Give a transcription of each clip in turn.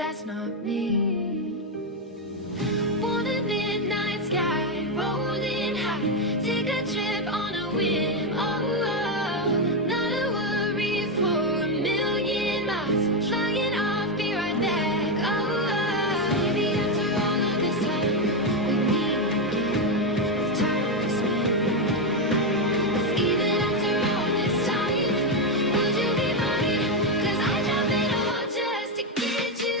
that's not me. Want a midnight sky, rolling high, take a trip on a whim, oh, oh. Not a worry for a million miles, flying off, be right back, oh, oh. Maybe after all of this time, we meet again, with time to spend. 'Cause even after all this time, would you be mine? 'Cause I jump it all just to get you.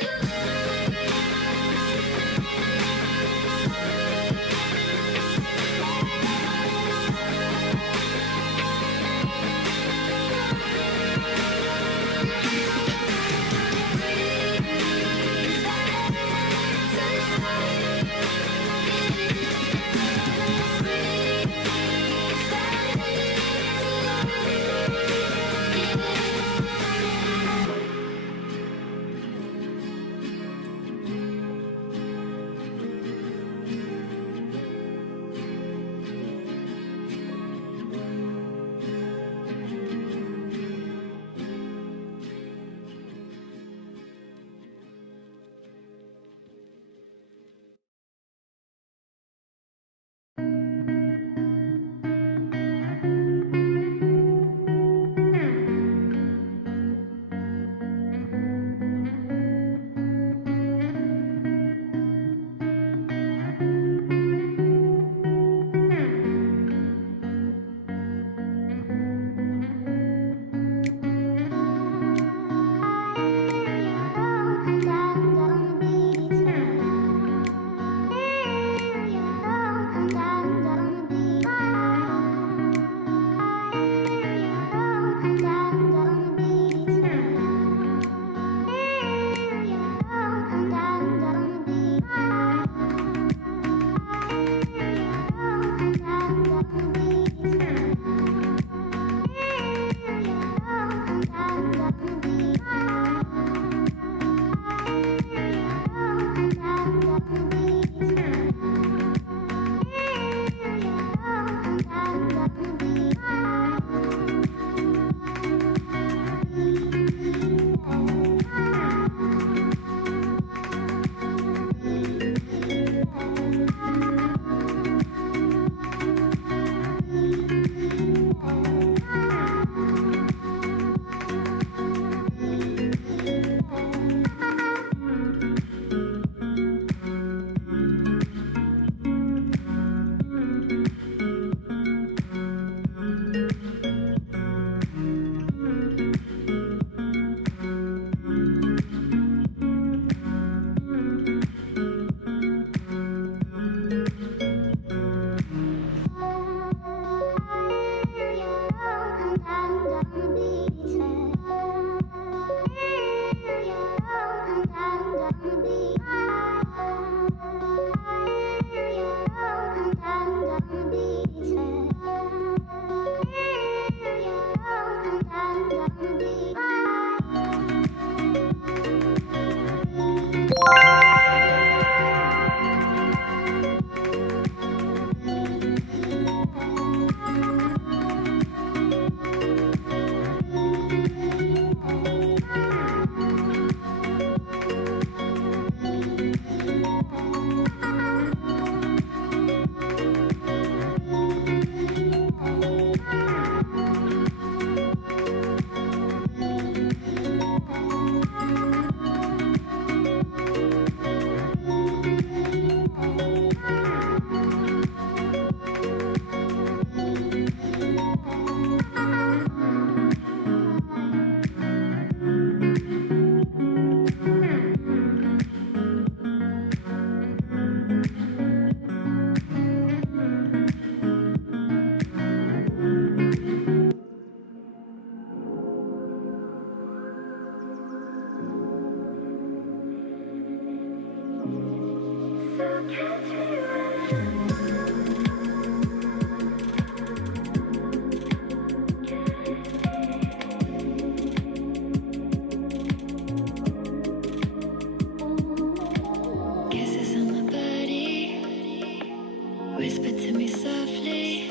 Whisper to me softly.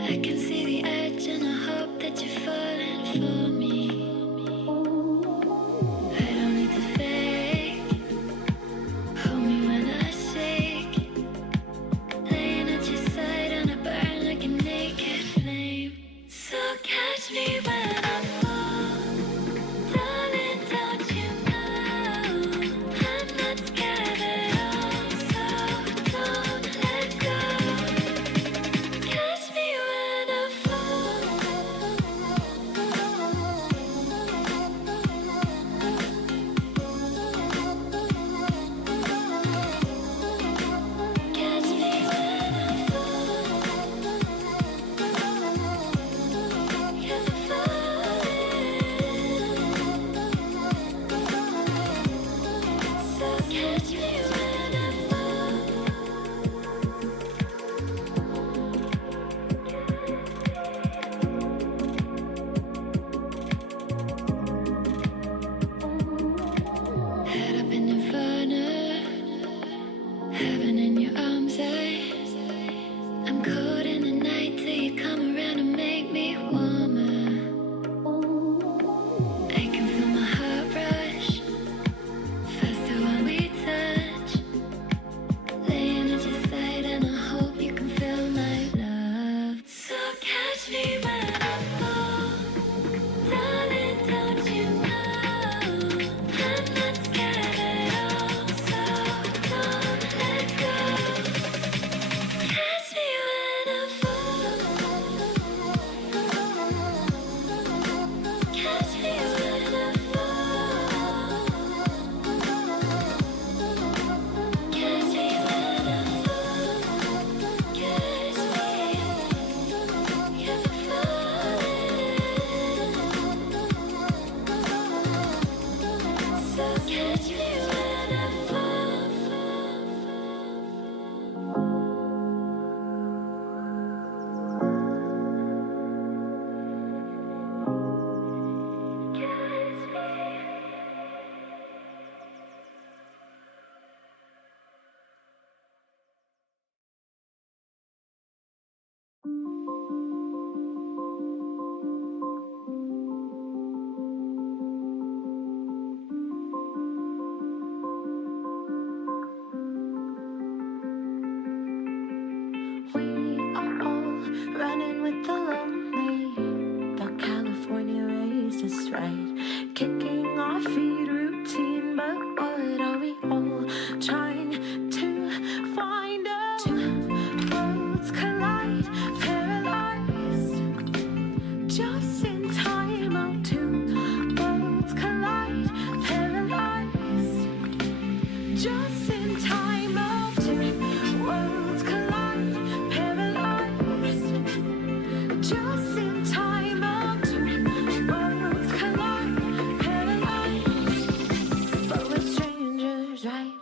I can see the edge and I hope that you're falling for me. I don't need to fake with the lonely. Thought California raised us right. Kicking our feet, routine, but what are we all trying to find out? Two worlds collide, paralyzed, just in time. Oh, two worlds collide, paralyzed, just in time. Oh, two worlds collide, paralyzed, just in time. Oh, two worlds collide, paralyzed, but we're strangers, right?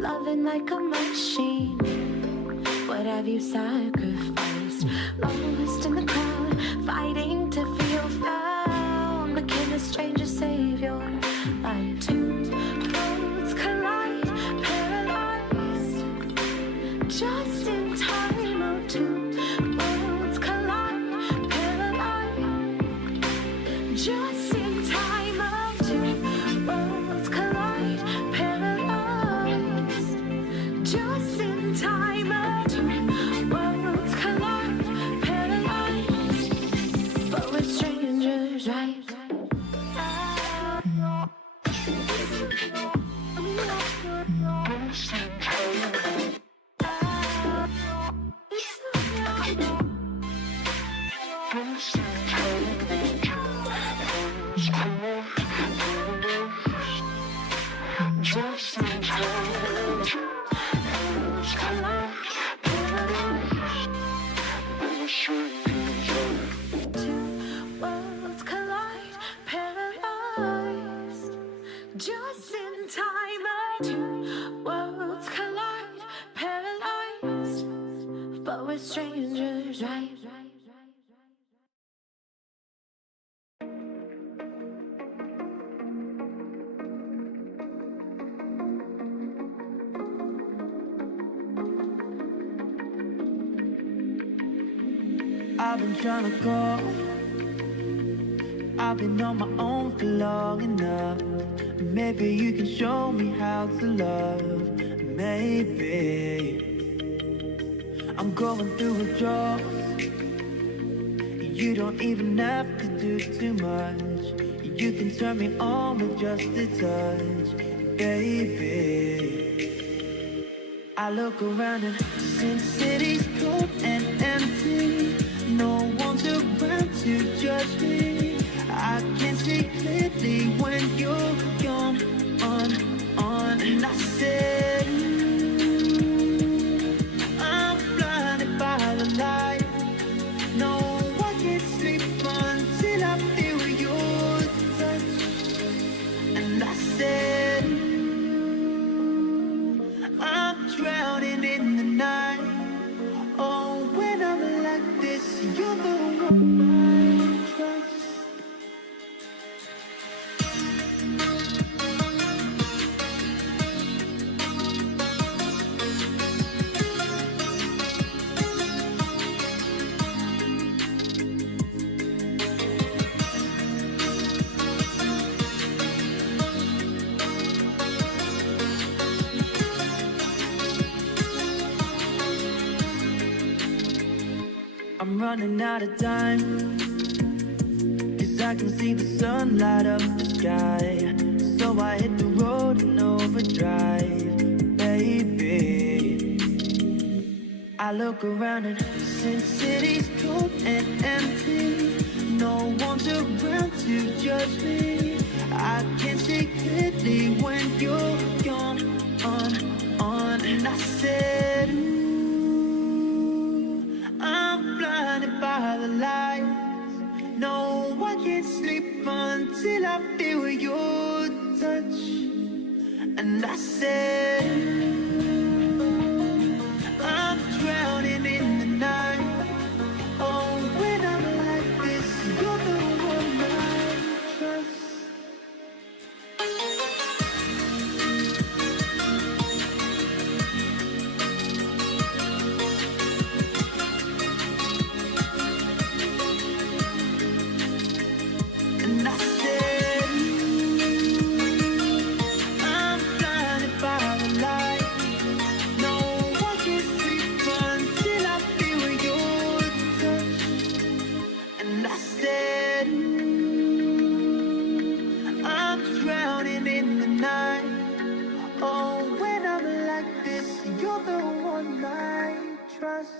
Loving like a machine. What have you sacrificed? Lost in the crowd, fighting to feel found. But can a stranger save your life? Two roads collide, paralyzed, just in time. Oh, two roads collide, paralyzed, just in time. Oh, two roads collide, paralyzed, just in time. Oh, two worlds collide, paralyzed, but we're strangers, right? Worlds collide, paralyzed, just in time. Oh, two worlds collide, paralyzed, but we're strangers, right? I've been trying to go. I've been on my own for long enough. Maybe you can show me how to love. Maybe I'm going through a drought. You don't even have to do too much. You can turn me on with just a touch, baby. I look around and since city's cold and empty, no one's around to judge me. I can see clearly when you're gone on. And I said, I'm blinded by the light. No, I can't sleep until I feel your touch. And I said, I'm drowning in the night. Oh, when I'm like this, you're the one I trust. I'm running out of time, 'cause I can see the sun light up the sky. So I hit the road in overdrive, baby. I look around and since city's cold and empty, no one's around to judge me. I can see clearly when you're gone on. And I said, I'm blinded by the lights. No, I till I feel your touch. And I said, I'm drowning in the night. Oh, when I'm like this, you're the one I trust. And I said, I'm blinded by the light. No, I can't sleep until I feel your touch. And I said, I'm drowning in the night. Oh, when I'm like this, you're the one I trust.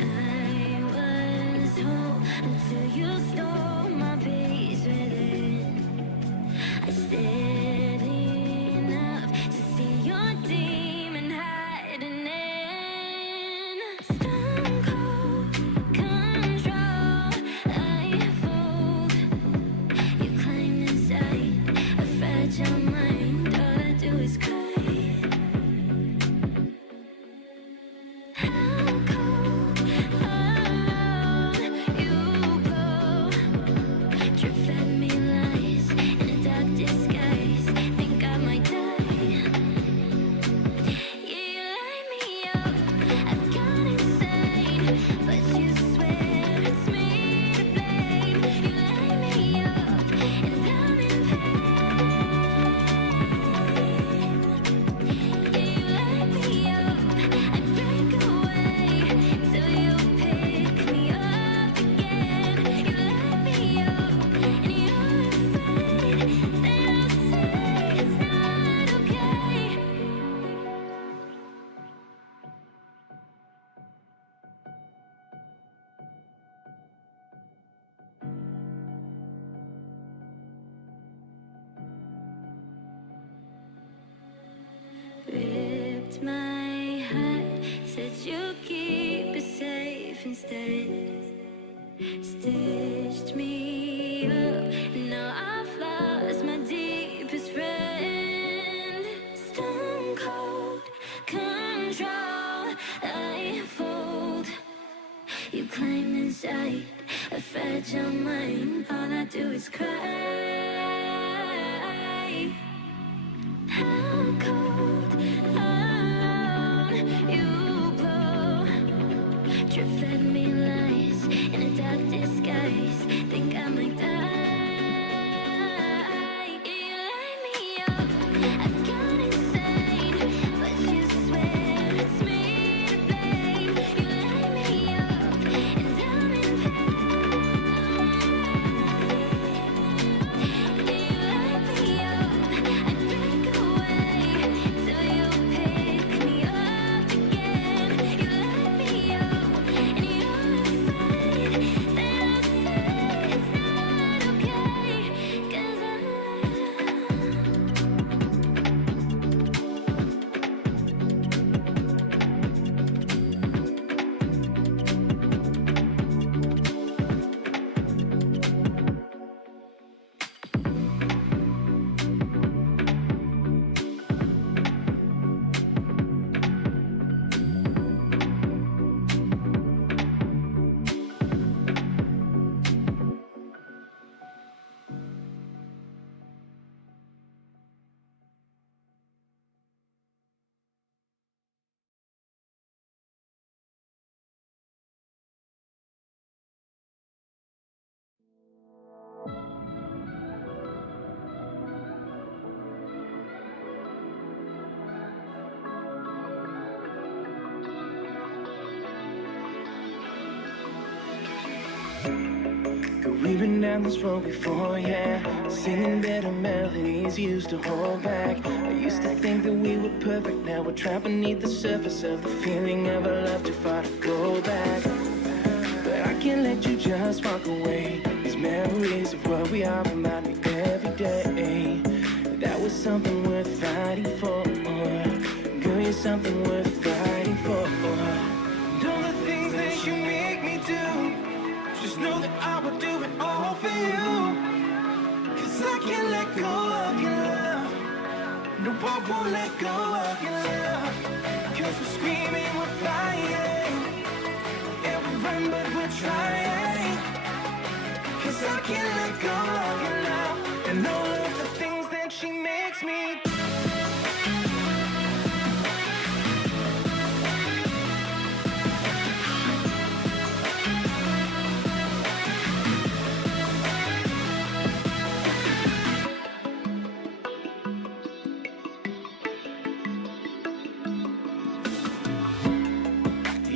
I was whole until you stole my peace within. I stayed enough to see your demon hiding in stone cold control. I fold. You climb inside a fragile mind. All I do is cry. How cold, alone you blow. Drip fed me lies in a dark disguise. Think I might die. Yeah, you light me up. I've gone insane, but you swear it's me to blame. You light me up, and I'm in pain. Yeah, you light me up. I break away till you pick me up again. You light me up, and you're afraid that I'll say it's not okay. Ripped my heart, said you keep it safe instead. Stitched me up, now I've lost my deepest friend. Stone cold control, I fold. You climb inside a fragile mind. All I do is cry. How cold, alone you blow. Drip fed me lies in a dark disguise. Think I might die. You light me up. I've gone insane, but you swear it's me to blame. You light me up, and I'm in pain. You light me up. I break away till you pick me up again. You light me up, and you're afraid that I'll say it's not okay. 'Cause I We've been down this road before, yeah. Singing better melodies used to hold back. I used to think that we were perfect. Now we're trapped beneath the surface of the feeling of a love too far to go back. But I can't let you just walk away. These memories of what we are remind me every day that was something worth fighting for. Girl, you're something worth fighting for. And all the things that you make me do, just know that I will do it all for you. Cause I can't let go of your love. No, I won't let go of your love. Cause we're screaming, we're flying, and we run but we're trying. Cause I can't let go of your love. And all of the things that she makes me do.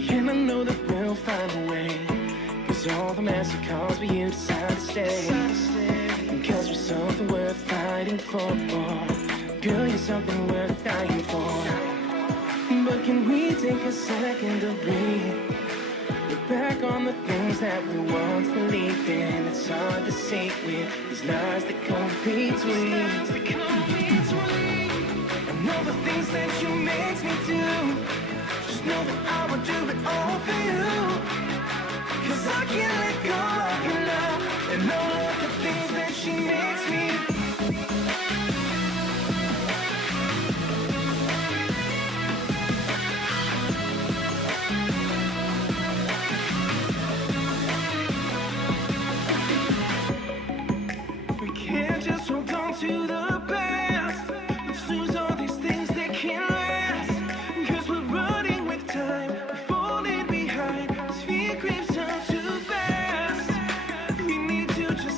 And I know that we'll find a way. Cause all the mess it caused, but you decide to stay. Cause we're something worth fighting for. Girl, you're something worth dying for. But can we take a second to breathe? Look back on the things that we once believed in. It's hard to see with these lies that come between. And all the things that you make me do, just know that I will do it all for you. Cause I can't let go of your love. And all of the things that she makes me. We can't just hold on to the past. Let's lose all these things that can't last. Cause we're running with time, we're falling behind. This fear creeps up too fast. We need to just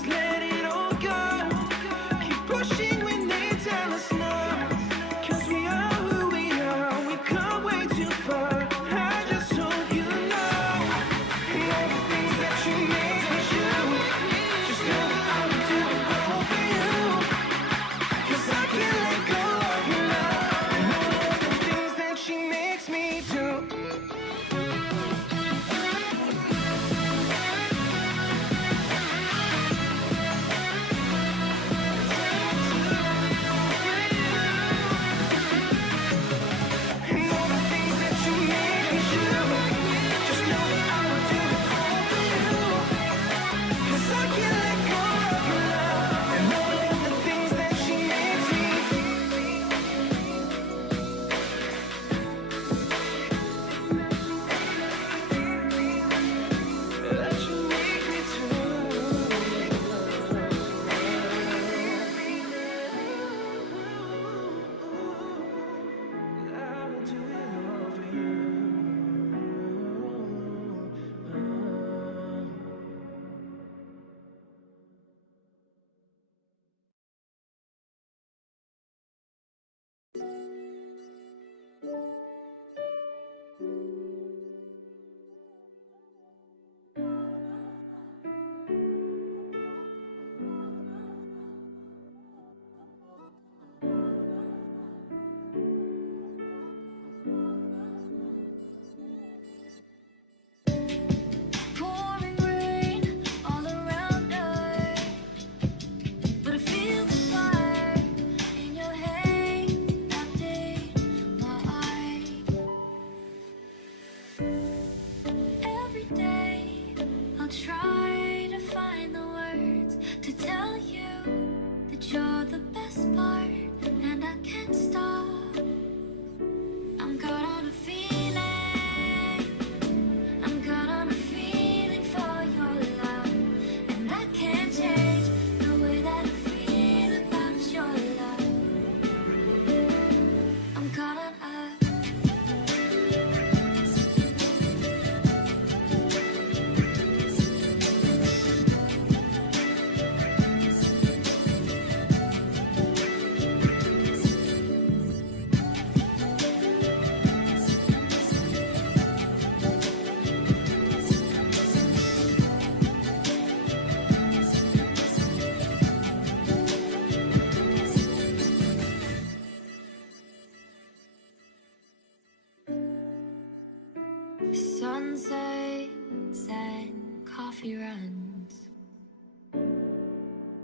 he runs.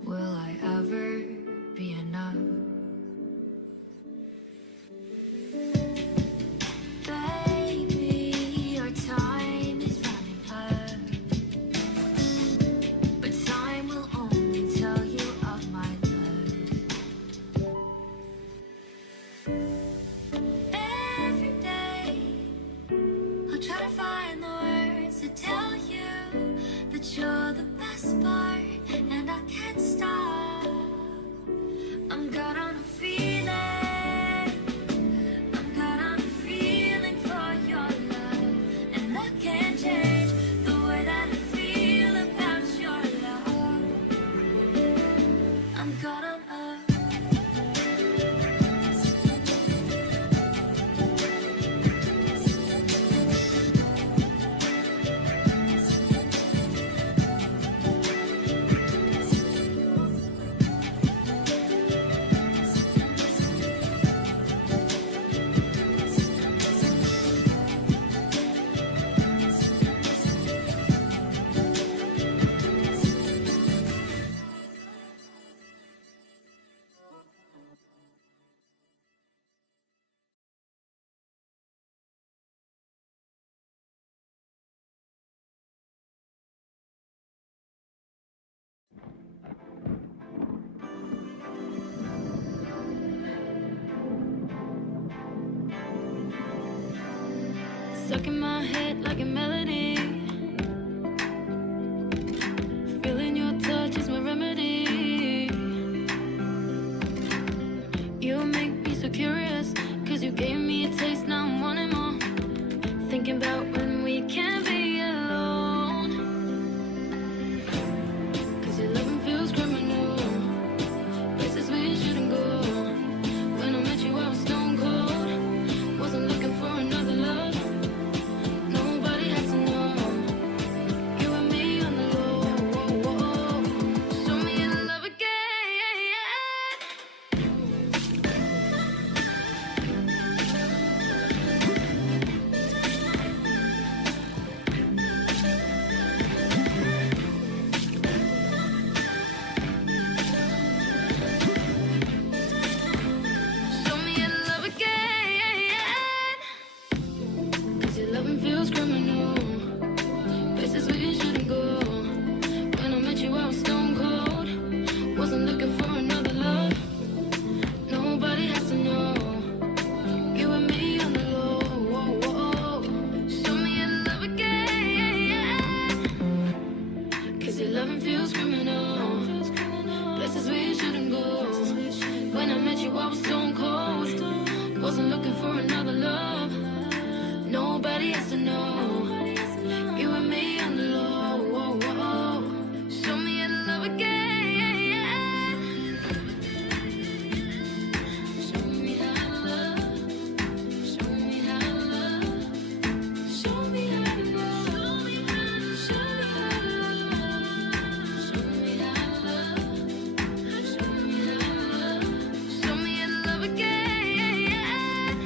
Will I ever be enough? Baby, our time is running out, but time will only tell you of my love. Every day I'll try to find the words to tell you that you're the best part, and I can't stop. I'm caught on a feeling, I'm caught on a feeling for your love, and I can't change the way that I feel about your love. I'm caught on a stuck in my head like a melody. Feeling your touch is my remedy. You make me so curious, cause you gave me a taste, now I'm wanting more. Thinking about when we can't be alone, cause your loving feels criminal. Places we shouldn't go. When I met you I was stone cold. Wasn't looking for another love. Nobody has to know. You and me on the low. Show me your love again. Show me your love again. Cause your loving feels criminal. Places we shouldn't go. When I met you I was stone cold. Wasn't looking for another love. Nobody has to know. You and me on the low. Show me your love again. Cause your loving feels criminal. Places we shouldn't go. When I met you I was stone cold. Wasn't looking for another love. Nobody has to know. You and me on the low. Show me your love again. Show me how to love. Show me how to love. Show me how to love. Show me how to love. Show me how to love. Show me how to love. Show me your love again.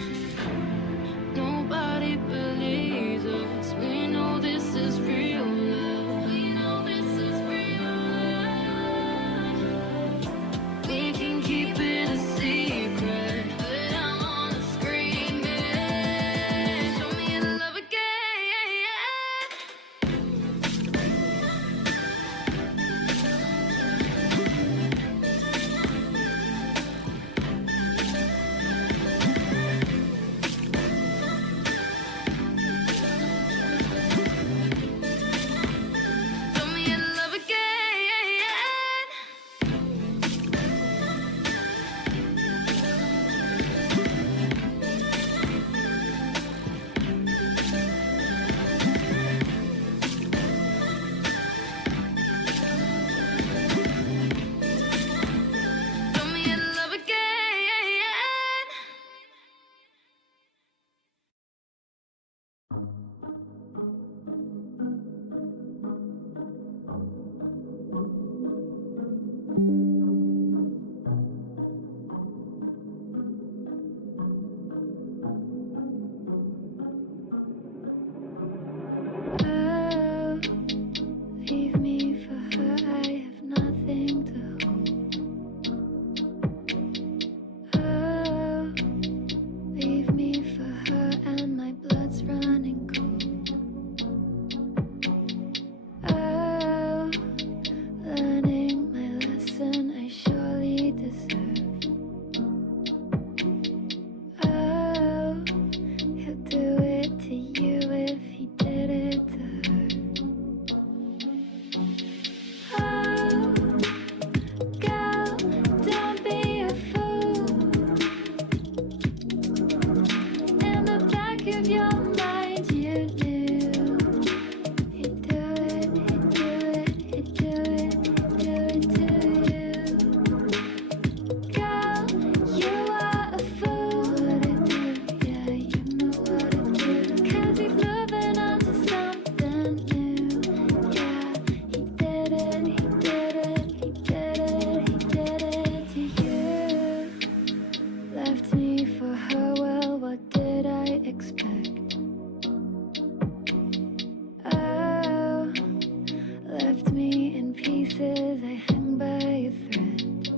left me in pieces. I hang by a thread.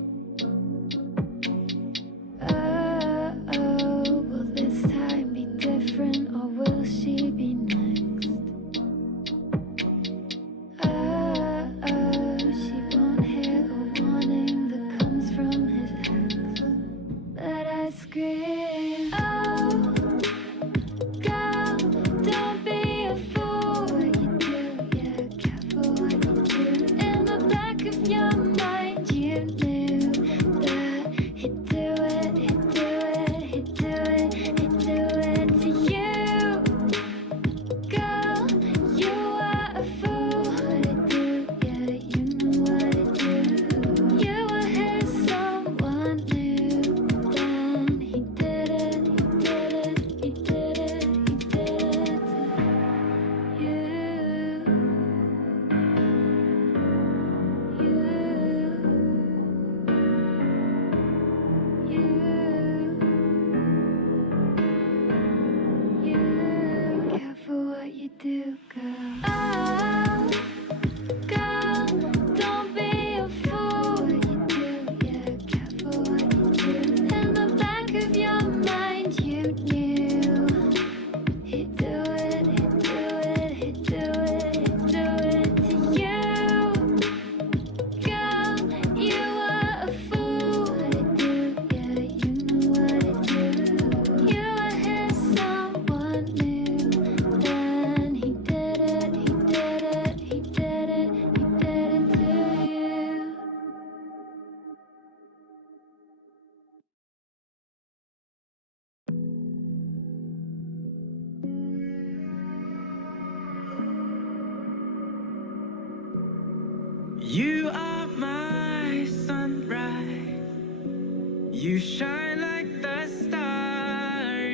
Oh, will this time be different, or will she be next? Oh, she won't hear a warning that comes from his ex. But I scream, oh, girl, don't be a fool. What you do, yeah, careful what you do. In the back of your mind, you knew that he'd do it, he'd do it, he'd do it, he'd do it to you. Girl, you were a fool. What it do, yeah, you know what it do. You were his someone new. Then he did it, he did it, he did it, he did it to you. Careful what you do, girl. Oh, girl, don't be a fool. What you do, yeah, careful what you do. In the back of your mind, you knew he'd do it, he'd do it, he'd do it, he'd do it to you. Girl, you were a fool. What it do, yeah, you know what it do. You were his someone new. Then he did it, he did it, he did it, he did it to you. You are my sunrise. You shine like the starry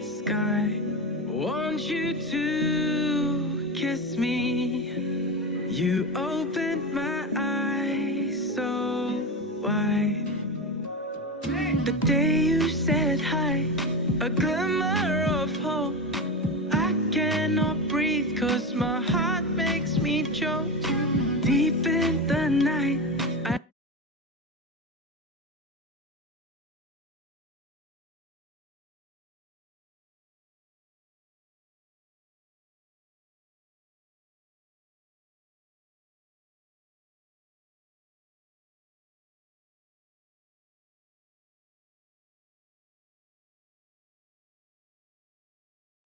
sky. Want you to kiss me. You opened my eyes so wide. The day you said hi, a glimmer of hope. I cannot breathe 'cause my heart makes me choke. Deep in the night,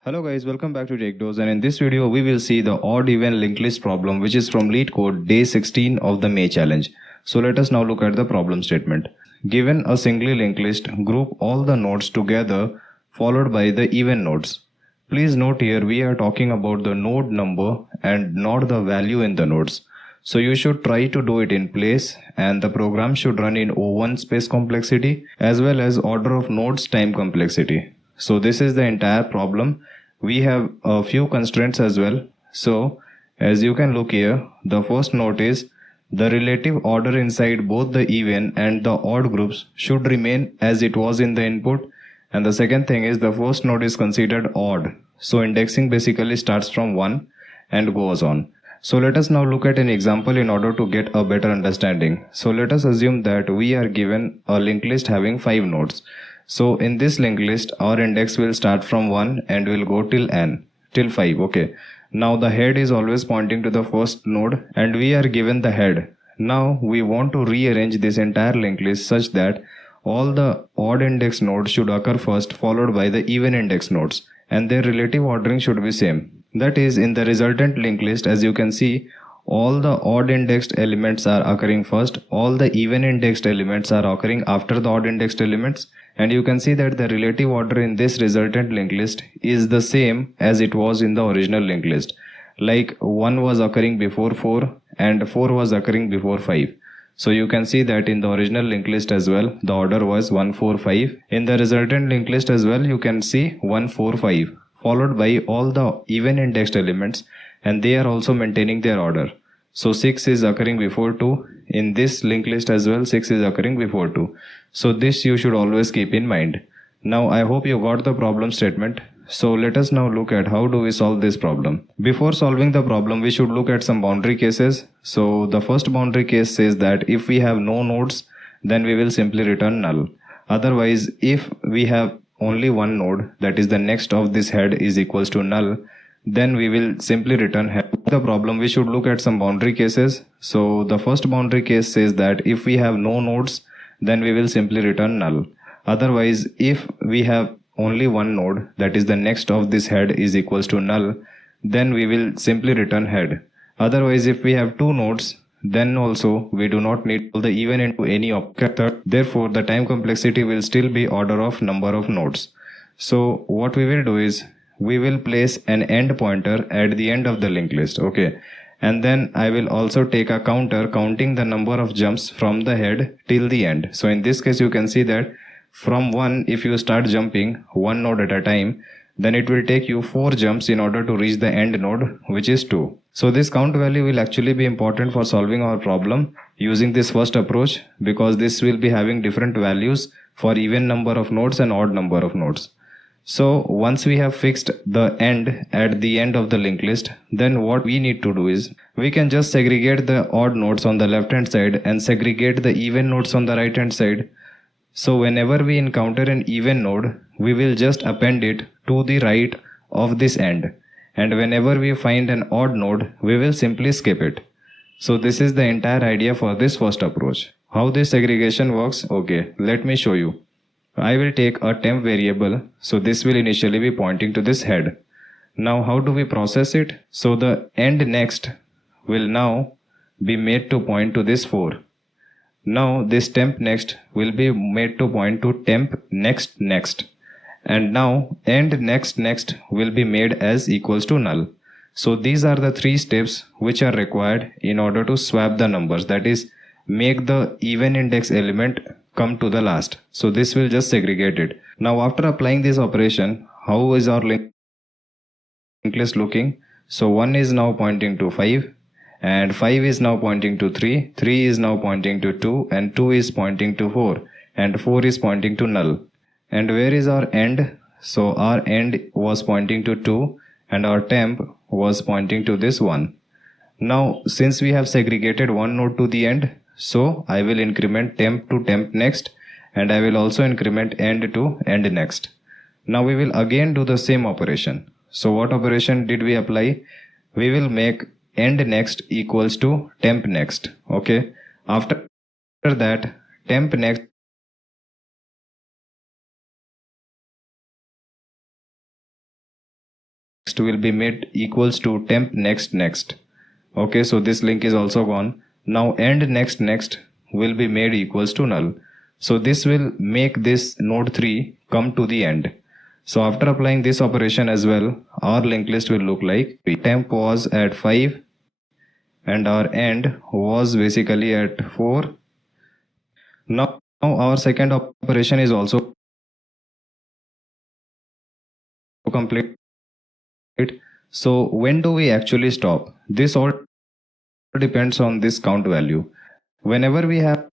Hello guys, welcome back to TechDose, and in this video we will see the odd even linked list problem which is from lead code day 16 of the May challenge. So let us now look at the problem statement. Given a singly linked list, group all the nodes together followed by the even nodes. Please note here we are talking about the node number and not the value in the nodes. So you should try to do it in place, and the program should run in O1 space complexity as well as order of nodes time complexity. So this is the entire problem. We have a few constraints as well. So as you can look here, the first note is the relative order inside both the even and the odd groups should remain as it was in the input. And the second thing is the first node is considered odd. So indexing basically starts from 1 and goes on. So let us now look at an example in order to get a better understanding. So let us assume that we are given a linked list having 5 nodes. So in this linked list, our index will start from 1 and will go till n, till 5. Okay. Now the head is always pointing to the first node and we are given the head. Now we want to rearrange this entire linked list such that all the odd index nodes should occur first, followed by the even index nodes, and their relative ordering should be same. That is, in the resultant linked list, as you can see, all the odd indexed elements are occurring first, all the even indexed elements are occurring after the odd indexed elements, and you can see that the relative order in this resultant linked list is the same as it was in the original linked list. Like 1 was occurring before 4 and 4 was occurring before 5. So you can see that in the original linked list as well, the order was 1, 4, 5. In the resultant linked list as well, you can see 1, 4, 5, followed by all the even indexed elements, and they are also maintaining their order. So 6 is occurring before 2. In this linked list as well, 6 is occurring before 2. So this you should always keep in mind. Now I hope you got the problem statement. So let us now look at how do we solve this problem. Before solving the problem, we should look at some boundary cases. So the first boundary case says that if we have no nodes, then we will simply return null. Otherwise, if we have only one node, that is the next of this head is equals to null, then we will simply return head. The problem, we should look at some boundary cases. So the first boundary case says that if we have no nodes, then we will simply return null. Otherwise, if we have only one node, that is the next of this head is equals to null, then we will simply return head. Otherwise, if we have two nodes, then also we do not need the even into any operator. Therefore, the time complexity will still be order of number of nodes. So what we will do is we will place an end pointer at the end of the linked list. Okay. And then I will also take a counter counting the number of jumps from the head till the end. So in this case, you can see that from 1, if you start jumping one node at a time, then it will take you 4 jumps in order to reach the end node, which is 2. So this count value will actually be important for solving our problem using this first approach, because this will be having different values for even number of nodes and odd number of nodes. So once we have fixed the end at the end of the linked list, then what we need to do is we can just segregate the odd nodes on the left hand side and segregate the even nodes on the right hand side. So whenever we encounter an even node, we will just append it to the right of this end. And whenever we find an odd node, we will simply skip it. So this is the entire idea for this first approach. How this segregation works? Okay, let me show you. I will take a temp variable. So this will initially be pointing to this head. Now how do we process it? So the end next will now be made to point to this 4. Now this temp next will be made to point to temp next next. And now end next next will be made as equals to null. So these are the 3 steps which are required in order to swap the numbers, that is make the even index element come to the last. So this will just segregate it. Now after applying this operation, how is our linked list looking? So 1 is now pointing to 5 and 5 is now pointing to 3, 3 is now pointing to 2 and 2 is pointing to 4 and 4 is pointing to null. And where is our end? So our end was pointing to 2 and our temp was pointing to this 1. Now since we have segregated one node to the end, so I will increment temp to temp next and I will also increment end to end next. Now we will again do the same operation. So what operation did we apply? We will make end next equals to temp next. Okay. After that, temp next will be made equals to temp next next. Okay, so this link is also gone. Now end next next will be made equals to null. So this will make this node 3 come to the end. So after applying this operation as well, our linked list will look like temp was at 5 and our end was basically at 4. Now our second operation is also complete. So when do we actually stop? This all depends on this count value. Whenever we have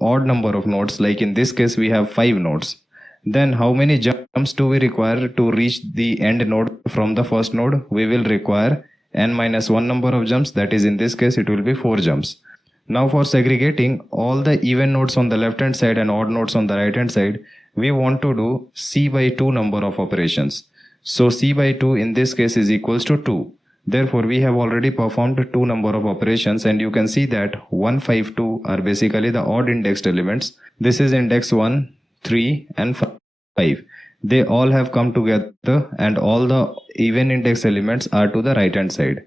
odd number of nodes, like in this case we have 5 nodes, then how many jumps do we require to reach the end node from the first node? We will require n-1 number of jumps, that is in this case it will be 4 jumps. Now for segregating all the even nodes on the left hand side and odd nodes on the right hand side, we want to do c by 2 number of operations. So c by 2 in this case is equals to 2. Therefore we have already performed 2 number of operations and you can see that 1, 5, 2 are basically the odd indexed elements. This is index 1, 3 and 5. They all have come together and all the even index elements are to the right hand side.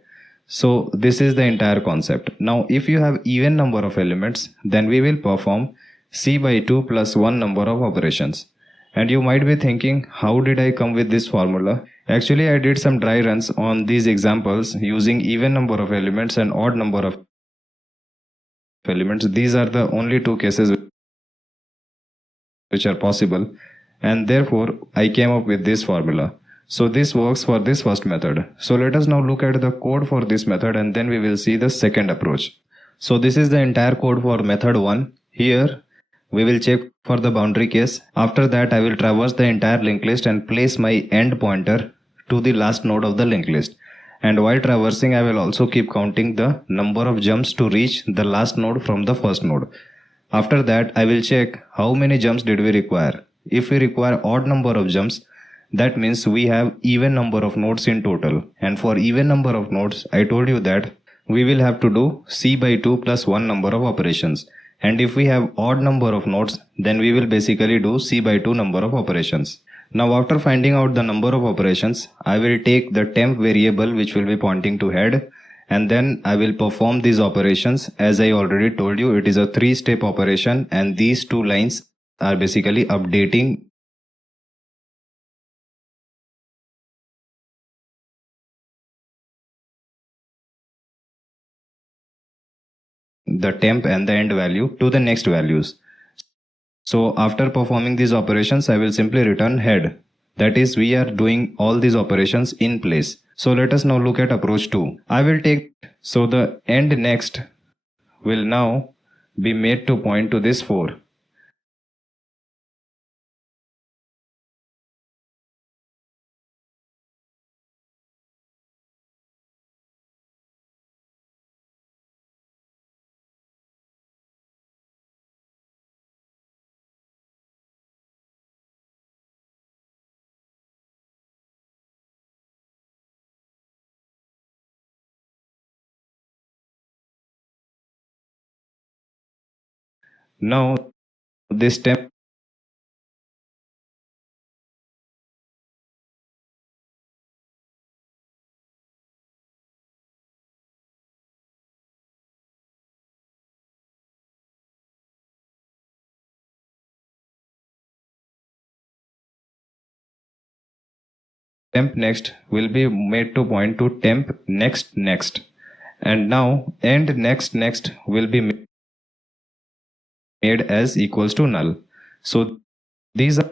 So this is the entire concept. Now if you have even number of elements, then we will perform c by 2 plus 1 number of operations. And you might be thinking, how did I come with this formula? Actually I did some dry runs on these examples using even number of elements and odd number of elements. These are the only 2 cases which are possible, and therefore I came up with this formula. So this works for this first method. So let us now look at the code for this method and then we will see the second approach. So this is the entire code for method 1. Here we will check for the boundary case. After that I will traverse the entire linked list and place my end pointer to the last node of the linked list. And while traversing I will also keep counting the number of jumps to reach the last node from the first node. After that I will check how many jumps did we require. If we require odd number of jumps, that means we have even number of nodes in total. And for even number of nodes, I told you that we will have to do c by 2 plus 1 number of operations. And if we have odd number of nodes, then we will basically do c by 2 number of operations. Now after finding out the number of operations, I will take the temp variable which will be pointing to head, and then I will perform these operations. As I already told you, it is a 3-step operation, and these two lines are basically updating the temp and the end value to the next values. So after performing these operations, I will simply return head. That is, we are doing all these operations in place. So let us now look at approach 2. I will take, so the end next will now be made to point to this 4. Now this temp next will be made to point to temp next, and now end next will be made as equals to null. So these are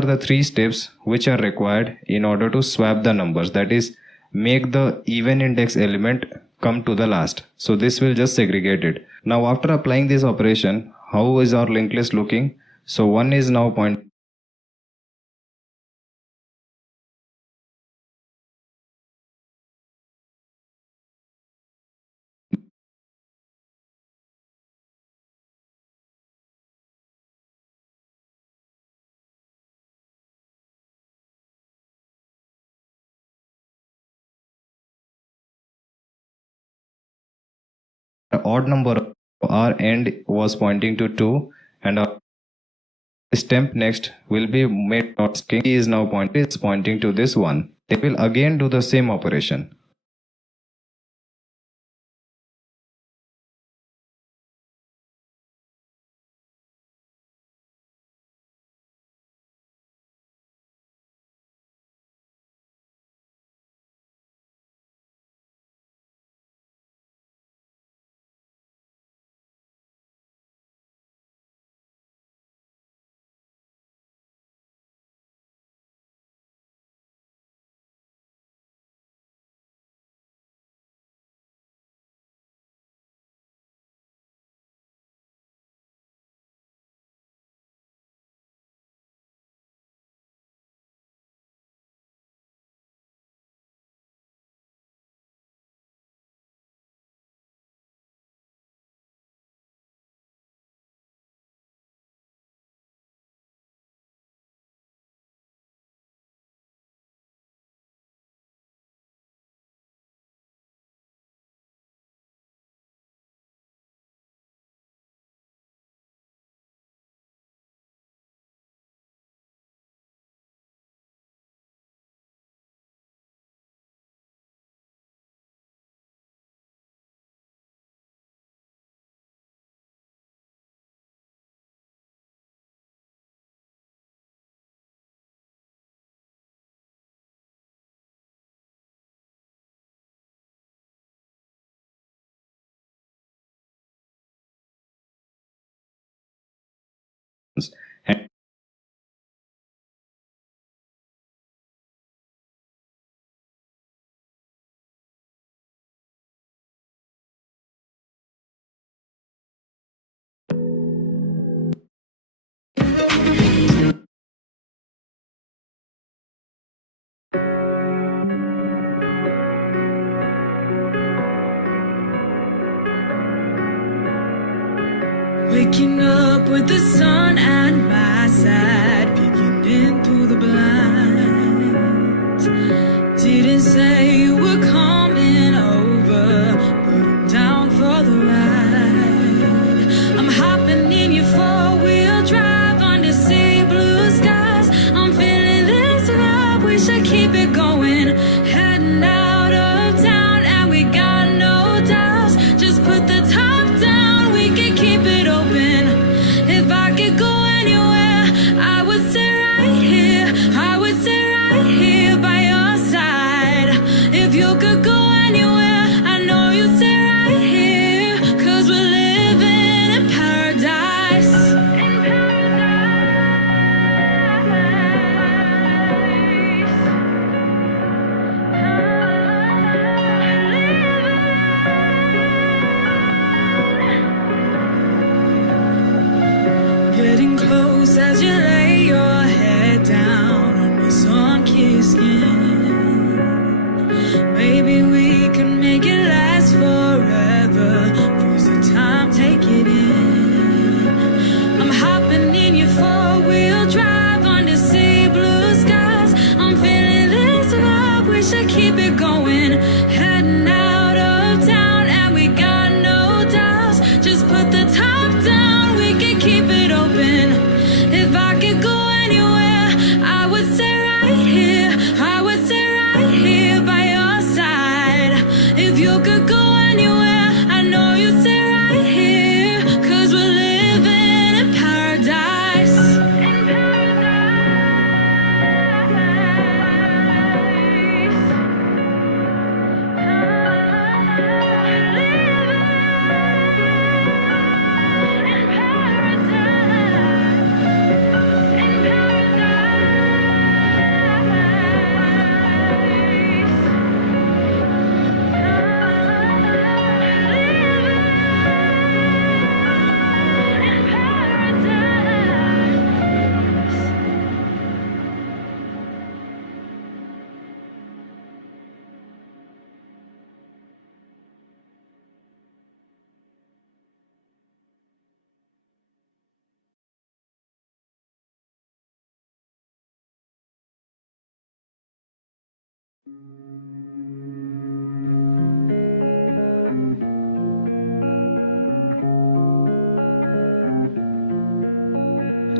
the 3 steps which are required in order to swap the numbers, that is, make the even index element come to the last. So this will just segregate it. Now after applying this operation, how is our linked list looking? So 1 is now pointing odd number. Our end was pointing to 2, and our temp next will be made not string is now pointing to this 1. They will again do the same operation. And Waking up with the sun at my side, peeking in through the blinds. Didn't say you were coming over, but I'm down for the ride. I'm hopping in your four-wheel drive under sea blue skies. I'm feeling this vibe, we should keep it going. Heading out of town and we got no doubts. Just put the top down, we can keep it open. If I could go anywhere, I would stay right here. I would stay right here by your side. If you could go anywhere, I know you'd stay right here. 'Cause we're living in paradise. In paradise. Getting close as you lay your head down on my sun-kissed skin. Maybe we can make it last forever. Freeze the time, take it in. I'm hopping in your four-wheel drive under sea blue skies. I'm feeling this vibe, we should keep it going. Heading out of town and we got no doubts. Just put the top down, we can keep it open. If I could go anywhere, I would stay right here. I would stay right here by your side. If you could go anywhere, I know you'd stay right here. 'Cause we're living in paradise. In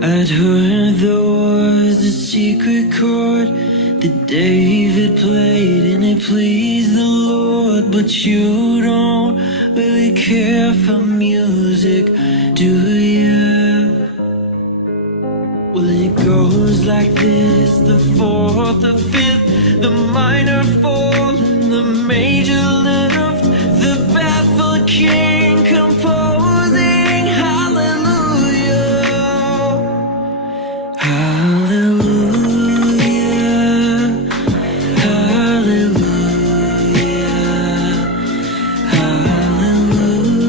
I'd heard there was a secret chord that David played and it pleased the Lord. But you don't really care for music, do you? Well, it goes like this: the fourth, the fifth, the minor fall, and the major lift, the baffled king composing hallelujah. Hallelujah, hallelujah, hallelujah,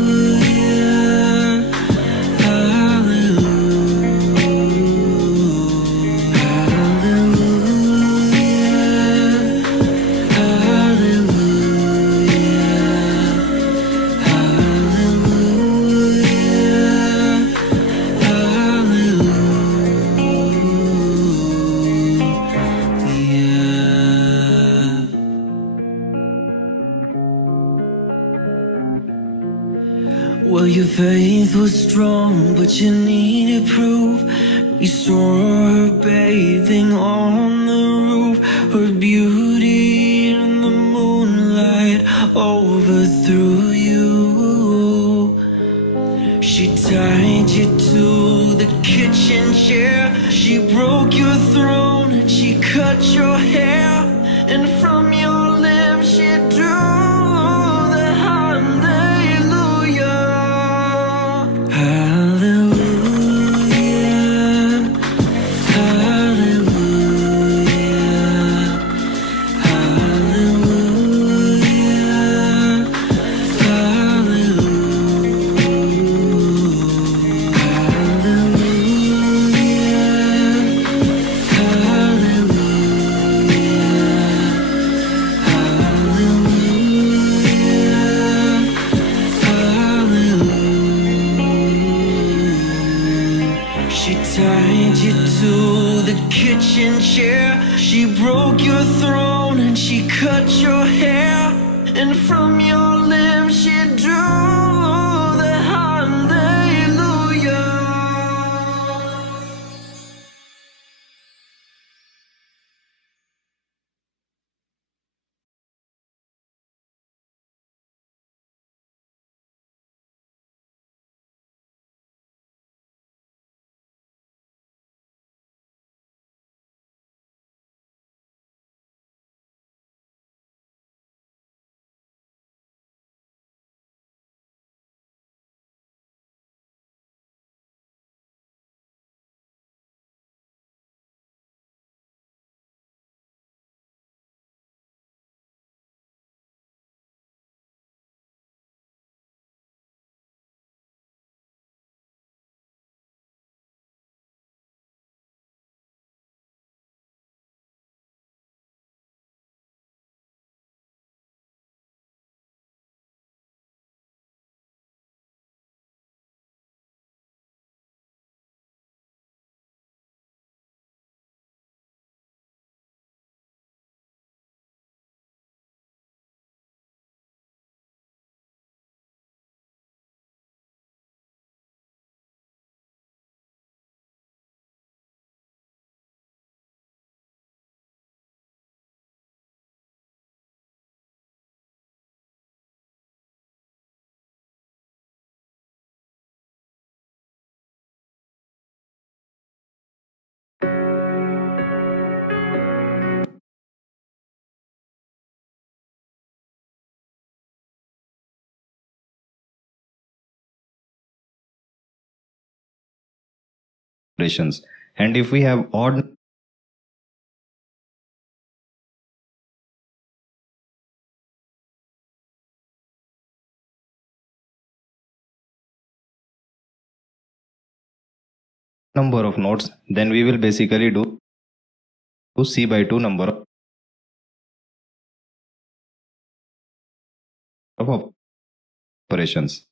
Well, your faith was strong, but you needed proof. We saw her bathing on the roof, her beauty in the moonlight overthrew you. She tied you to the kitchen chair, she broke your throne and she cut your hair, and from your lips she drew the hallelujah. Hallelujah, kitchen chair. She broke your throne and she cut your hair, and from your limbs she drew the hallelujah. operations. And if we have odd number of nodes, then we will basically do C by 2 number of operations.